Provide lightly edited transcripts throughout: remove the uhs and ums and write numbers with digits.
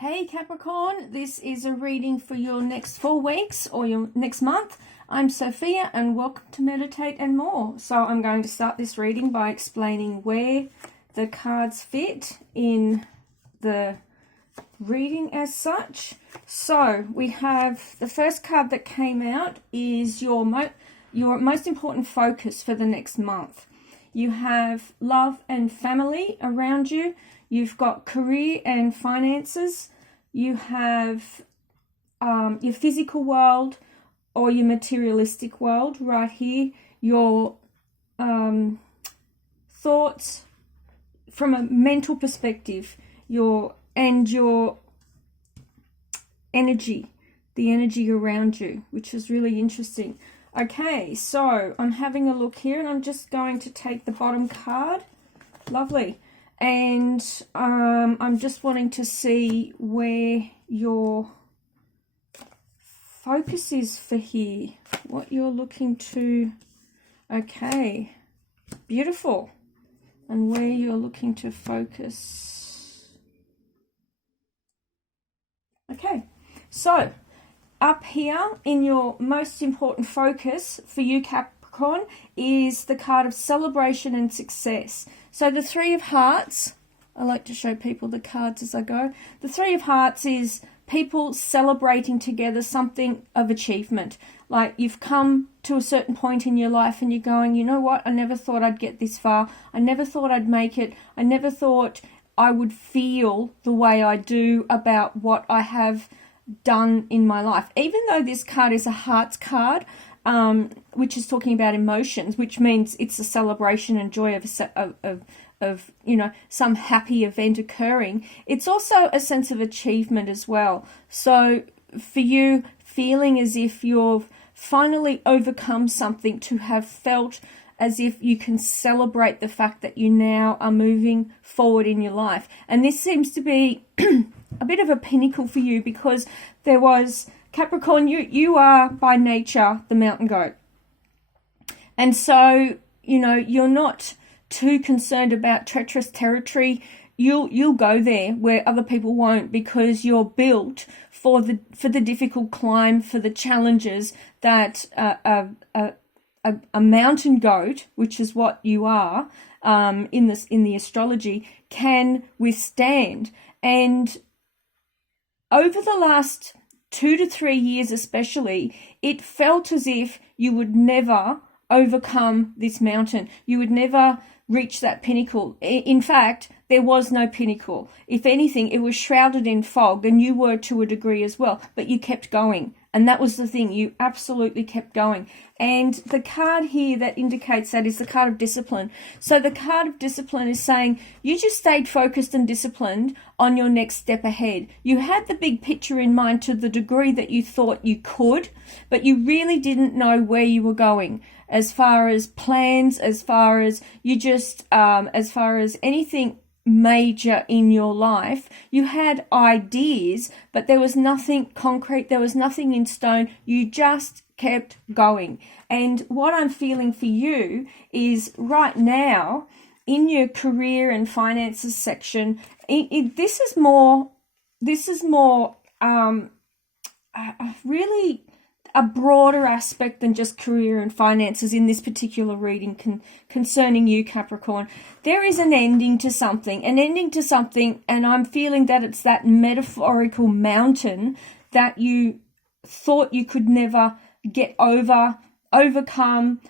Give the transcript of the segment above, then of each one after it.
Hey Capricorn, this is a reading for your next 4 weeks or your next month. I'm Sophia and welcome to Meditate and More. So I'm going to start this reading by explaining where the cards fit in the reading as such. So we have the first card that came out is your most important focus for the next month. You have love and family around you. You've got career and finances. You have your physical world or your materialistic world right here. Your thoughts from a mental perspective, your energy, the energy around you, which is really interesting. Okay, so I'm having a look here and I'm just going to take the bottom card. Lovely. And I'm just wanting to see where your focus is for here, what you're looking to. Okay, beautiful. And where you're looking to focus. Okay, so up here in your most important focus for you, Capricorn, is the card of celebration and success. So the Three of Hearts, I like to show people the cards as I go. The Three of Hearts is people celebrating together something of achievement. Like you've come to a certain point in your life and you're going, you know what, I never thought I'd get this far. I never thought I'd make it. I never thought I would feel the way I do about what I have done in my life. Even though this card is a hearts card, which is talking about emotions, which means it's a celebration and joy of you know, some happy event occurring. It's also a sense of achievement as well. So for you, feeling as if you've finally overcome something, to have felt as if you can celebrate the fact that you now are moving forward in your life. And this seems to be a bit of a pinnacle for you, because there was Capricorn, you are by nature the mountain goat. And so, you know, you're not too concerned about treacherous territory. You'll go there where other people won't, because you're built for the difficult climb, for the challenges that a mountain goat, which is what you are in the astrology, can withstand. And over the last 2 to 3 years especially, it felt as if you would never overcome this mountain. You would never reach that pinnacle. In fact, there was no pinnacle. If anything, it was shrouded in fog, and you were to a degree as well, but you kept going. And that was the thing, you absolutely kept going. And the card here that indicates that is the card of discipline. So the card of discipline is saying you just stayed focused and disciplined on your next step ahead. You had the big picture in mind to the degree that you thought you could, but you really didn't know where you were going as far as plans, as far as you just, as far as anything major in your life. You had ideas, but there was nothing concrete, there was nothing in stone. You just kept going. And what I'm feeling for you is right now in your career and finances section, this is more really a broader aspect than just career and finances in this particular reading concerning you, Capricorn. There is an ending to something, and I'm feeling that it's that metaphorical mountain that you thought you could never get overcome,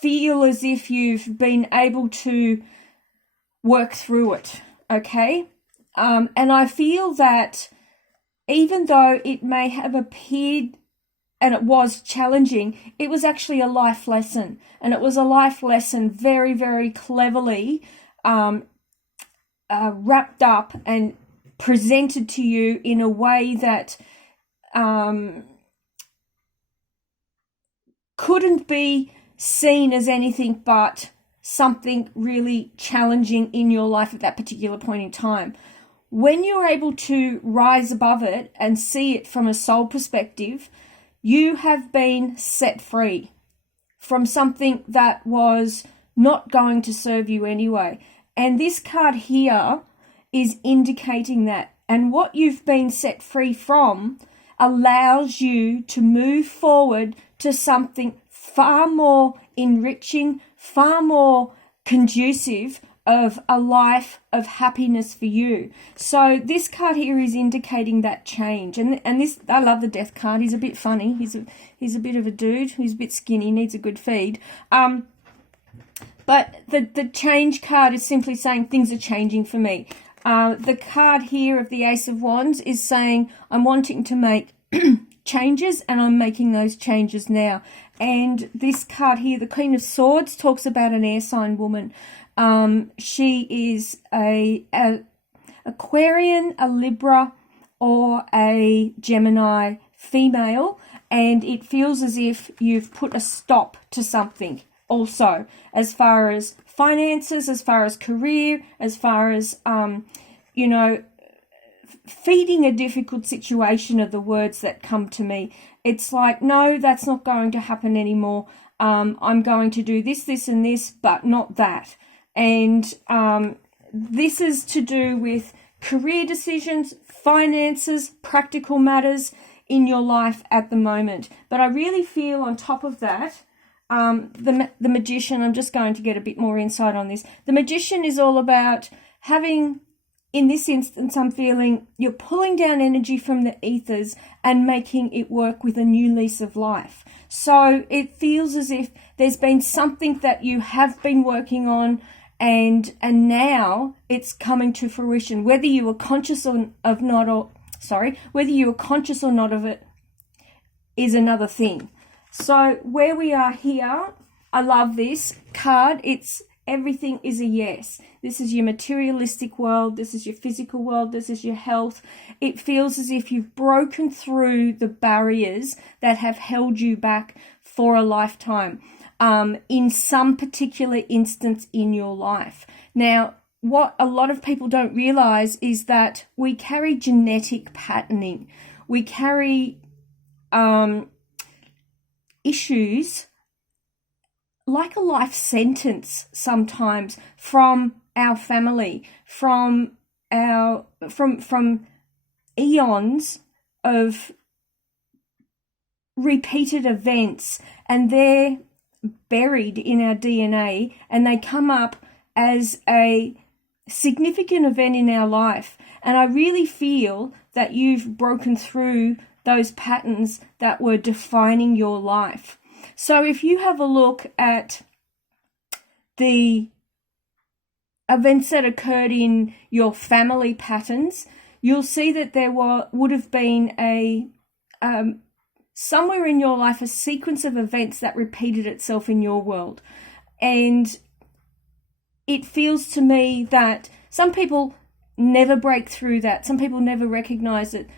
feel as if you've been able to work through it, okay? And I feel that even though it may have appeared, and it was challenging, it was actually a life lesson. And it was a life lesson very, very cleverly wrapped up and presented to you in a way that couldn't be seen as anything but something really challenging in your life at that particular point in time. When you're able to rise above it and see it from a soul perspective, you have been set free from something that was not going to serve you anyway. And this card here is indicating that. And what you've been set free from allows you to move forward to something far more enriching, far more conducive of a life of happiness for you. So this card here is indicating that change. And this, I love the Death card. He's a bit funny. He's a bit of a dude. He's a bit skinny, needs a good feed. But the change card is simply saying things are changing for me. The card here of the Ace of Wands is saying I'm wanting to make changes, and I'm making those changes now. And this card here, the Queen of Swords, talks about an air sign woman. She is a Aquarian, a Libra, or a Gemini female, and it feels as if you've put a stop to something also, as far as finances, as far as career, as far as feeding a difficult situation are the words that come to me. It's like, no, that's not going to happen anymore. I'm going to do this, this, and this, but not that. And this is to do with career decisions, finances, practical matters in your life at the moment. But I really feel on top of that, the Magician, I'm just going to get a bit more insight on this. The Magician is all about having, in this instance, I'm feeling you're pulling down energy from the ethers and making it work with a new lease of life. So it feels as if there's been something that you have been working on, and now it's coming to fruition. Whether you were conscious whether you were conscious or not of it is another thing. So where we are here, I love this card. It's everything is a yes. This is your materialistic world. This is your physical world. This is your health. It feels as if you've broken through the barriers that have held you back for a lifetime, in some particular instance in your life. Now, what a lot of people don't realize is that we carry genetic patterning. We carry issues like a life sentence sometimes from our family, from eons of repeated events, and they're buried in our DNA, and they come up as a significant event in our life. And I really feel that you've broken through those patterns that were defining your life. So if you have a look at the events that occurred in your family patterns, you'll see that there would have been a somewhere in your life a sequence of events that repeated itself in your world. And it feels to me that some people never break through that. Some people never recognize it.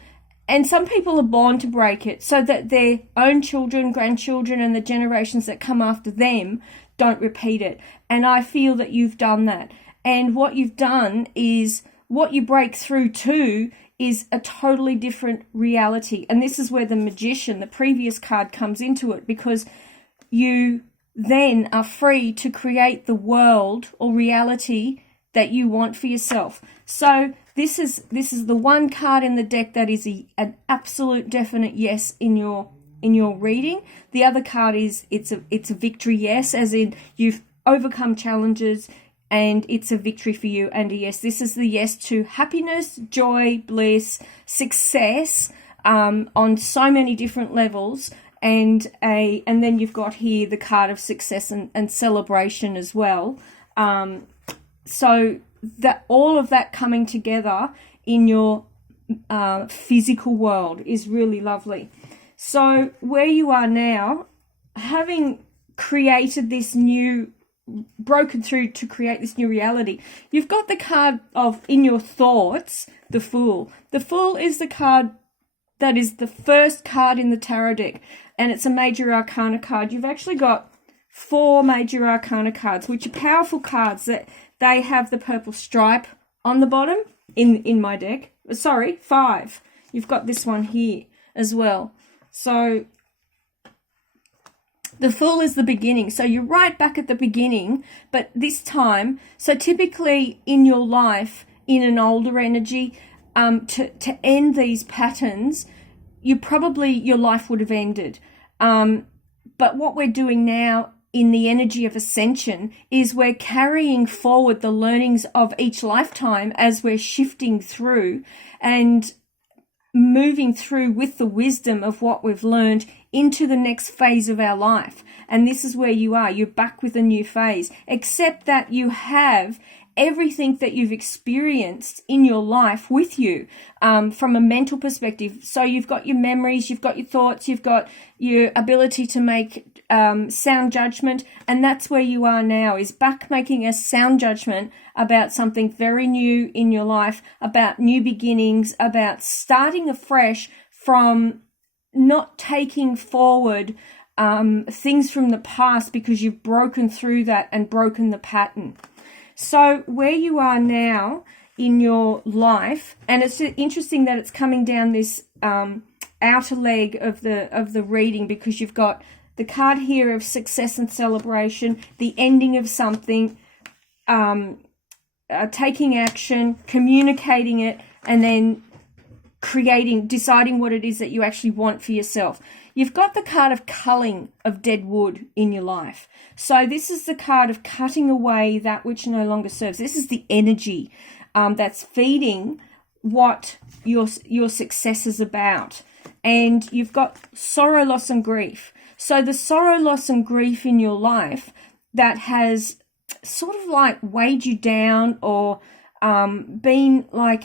And some people are born to break it so that their own children, grandchildren, and the generations that come after them don't repeat it. And I feel that you've done that. And what you've done is, what you break through to is a totally different reality. And this is where the Magician, the previous card, comes into it, because you then are free to create the world or reality that you want for yourself. So this is the one card in the deck that is an absolute definite yes in your reading. The other card is it's a victory yes, as in you've overcome challenges and it's a victory for you, and a yes. This is the yes to happiness, joy, bliss, success on so many different levels. And then you've got here the card of success and celebration as well. So that all of that coming together in your physical world is really lovely. So where you are now, having created this new, broken through to create this new reality, you've got the card of, in your thoughts, the Fool. The Fool is the card that is the first card in the tarot deck, and it's a major arcana card. You've actually got 4 major arcana cards, which are powerful cards. That they have the purple stripe on the bottom in my deck. Sorry, 5. You've got this one here as well. So the Fool is the beginning. So you're right back at the beginning, but this time, so typically in your life, in an older energy, to end these patterns, your life would have ended. But what we're doing now in the energy of ascension is we're carrying forward the learnings of each lifetime as we're shifting through and moving through with the wisdom of what we've learned into the next phase of our life. And this is where you are. You're back with a new phase, except that you have everything that you've experienced in your life with you, from a mental perspective. So you've got your memories, you've got your thoughts, you've got your ability to make sound judgment, and that's where you are now, is back making a sound judgment about something very new in your life, about new beginnings, about starting afresh from not taking forward things from the past because you've broken through that and broken the pattern. So where you are now in your life, and it's interesting that it's coming down this outer leg of the reading, because you've got the card here of success and celebration, the ending of something, taking action, communicating it, and then deciding what it is that you actually want for yourself. You've got the card of culling of dead wood in your life. So this is the card of cutting away that which no longer serves. This is the energy that's feeding what your success is about. And you've got sorrow, loss, and grief. So the sorrow, loss, and grief in your life that has sort of like weighed you down, or been like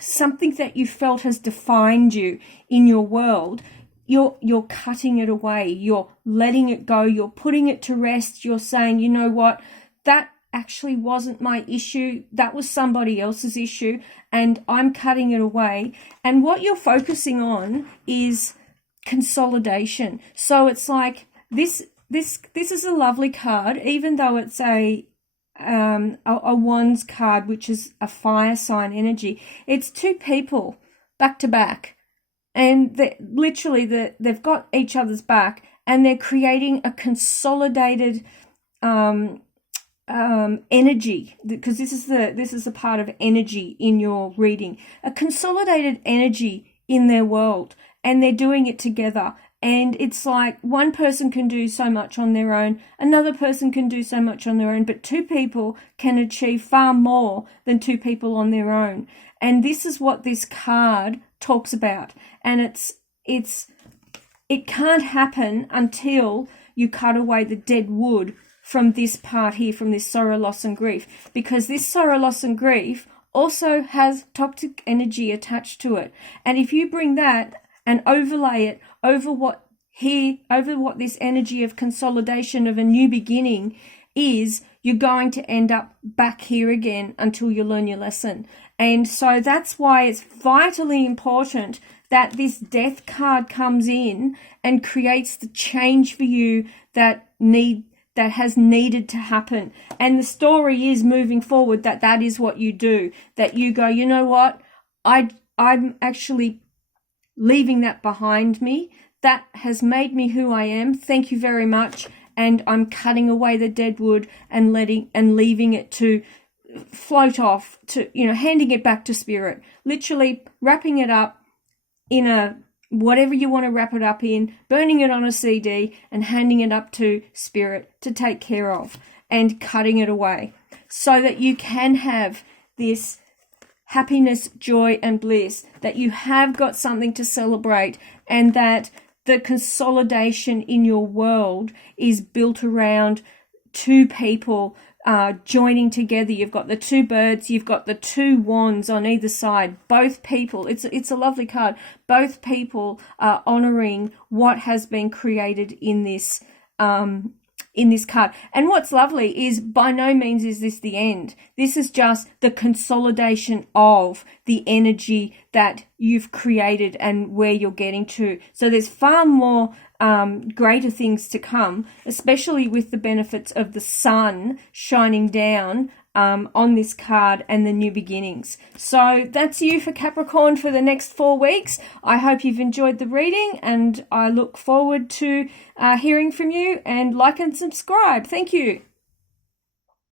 something that you felt has defined you in your world, you're cutting it away, you're letting it go, you're putting it to rest, you're saying, you know what, that actually wasn't my issue, that was somebody else's issue, and I'm cutting it away. And what you're focusing on is consolidation. So it's like this is a lovely card, even though it's a wands card, which is a fire sign energy. It's two people back to back, and they've got each other's back, and they're creating a consolidated energy, because this is the part of energy in your reading, a consolidated energy in their world, and they're doing it together. And it's like one person can do so much on their own, another person can do so much on their own, but two people can achieve far more than two people on their own. And this is what this card talks about. And it can't happen until you cut away the dead wood from this part here, from this sorrow, loss, and grief, because this sorrow, loss, and grief also has toxic energy attached to it. And if you bring that and overlay it over what this energy of consolidation of a new beginning is, you're going to end up back here again until you learn your lesson. And so that's why it's vitally important that this death card comes in and creates the change for you that has needed to happen. And the story is, moving forward, that is what you do, that you go, you know what, I'm actually leaving that behind me. That has made me who I am. Thank you very much. And I'm cutting away the dead wood and leaving it to float off, to, handing it back to spirit, literally wrapping it up in a whatever you want to wrap it up in, burning it on a CD and handing it up to spirit to take care of, and cutting it away so that you can have this happiness, joy, and bliss, that you have got something to celebrate, and that the consolidation in your world is built around two people joining together. You've got the two birds, you've got the two wands on either side. Both people, it's a lovely card. Both people are honoring what has been created in this card. And what's lovely is, by no means is this the end. This is just the consolidation of the energy that you've created and where you're getting to. So there's far more greater things to come, especially with the benefits of the sun shining down on this card and the new beginnings. So that's you for Capricorn for the next 4 weeks. I hope you've enjoyed the reading, and I look forward to hearing from you, and like and subscribe. Thank you.